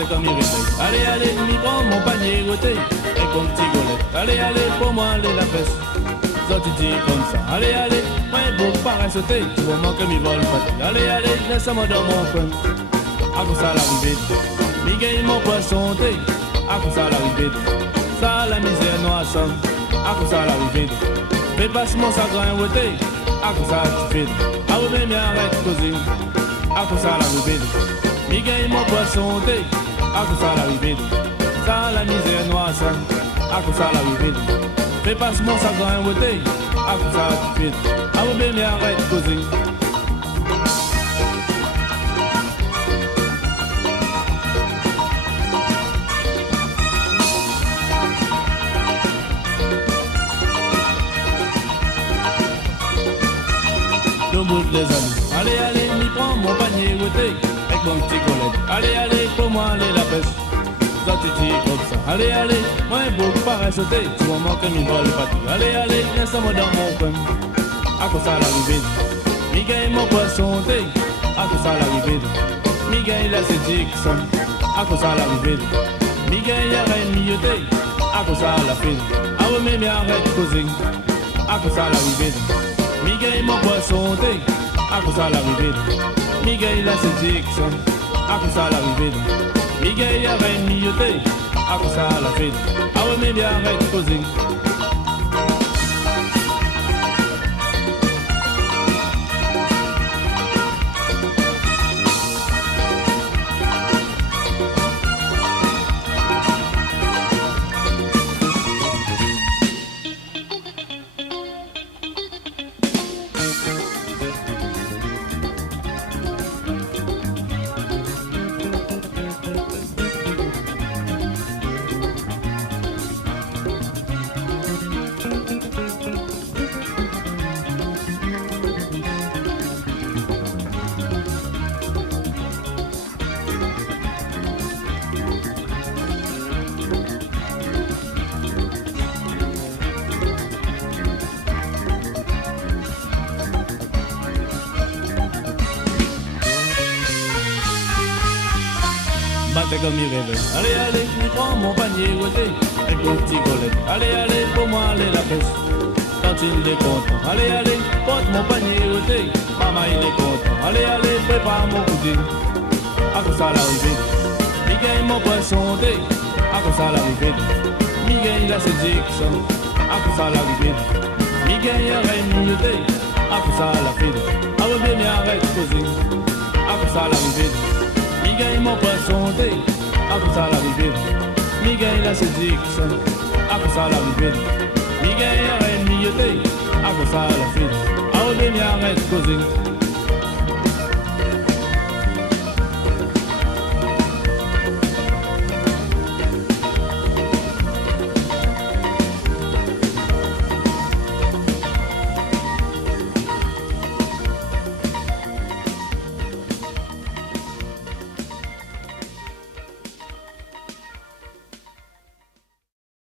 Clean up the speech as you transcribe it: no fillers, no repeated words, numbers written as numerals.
battez comme il réveille. Allez, allez, m'y prends mon panier goûté, et comme petit golette. Allez, allez, pour moi, allez la fesse. Ça tu dis comme ça. Allez, allez, moi, beau paraît sauter, tu vois moi que m'y vole pas. Allez, allez, laisse-moi dans mon coin. À cause ça l'arrivée, m'y gagne mon poisson thé. À cause ça l'arrivée, ça la misère noire somme. À cause ça l'arrivée, fais passe mon sagrin voté. À cause ça tu fais, à vous même arrête de causer. À cause ça l'arrivée, m'y gagne mon poisson thé. À cause ça l'arrivée, ça la misère noire somme. À cause ça l'arrivée, fais passe mon sagrin voté. À cause ça tu fais, à vous même arrête de causer. Les amis, allez, allez, m'y prends mon panier goûté avec mon petit collègue. Allez, allez, pour moi, allez la pêche. Ça tu dis comme ça. Allez, allez, moi un beau paraît sauter. Tu vas manquer m'y vole pas tout. Allez, allez, laisse-moi dans mon coin. À cause ça l'arrivée, m'y gagne mon poisson thé. À cause ça l'arrivée, m'y gagne la séduction. À cause ça l'arrivée, m'y gagne la reine milioté. À cause ça la file, à vous même arrête de causer. À cause ça l'arrivée, mi gagne mon poisson thé, à cause à l'arrivée. Mi gagne la séduction, à cause à l'arrivée. Mi gagne la reine milioté, à cause à la fête. Ah ouais, mais bien arrête de causer. Battez comme il réveille. Allez, allez, je prends mon panier goûté avec mon petit golette. Allez, allez, pour moi, allez la pêche. Quand il est content. Allez, allez, porte mon panier goûté. Maman, il est content. Allez, allez, prépare mon goûter. À cause ça l'arrivée, mi gagne mon poisson thé. À cause ça l'arrivée, mi gagne la séduction. À cause ça l'arrivée, mi gagne la reine milioté. À cause ça la fille, à vous bien arrête de causer. À cause ça l'arrivée, mi gagne mon poisson thé. À cause ça l'arrivée, mi gagne la séduction. À cause ça l'arrivée, mi gagne la reine milioté. À cause ça la fille, à vous bien arrête de causer.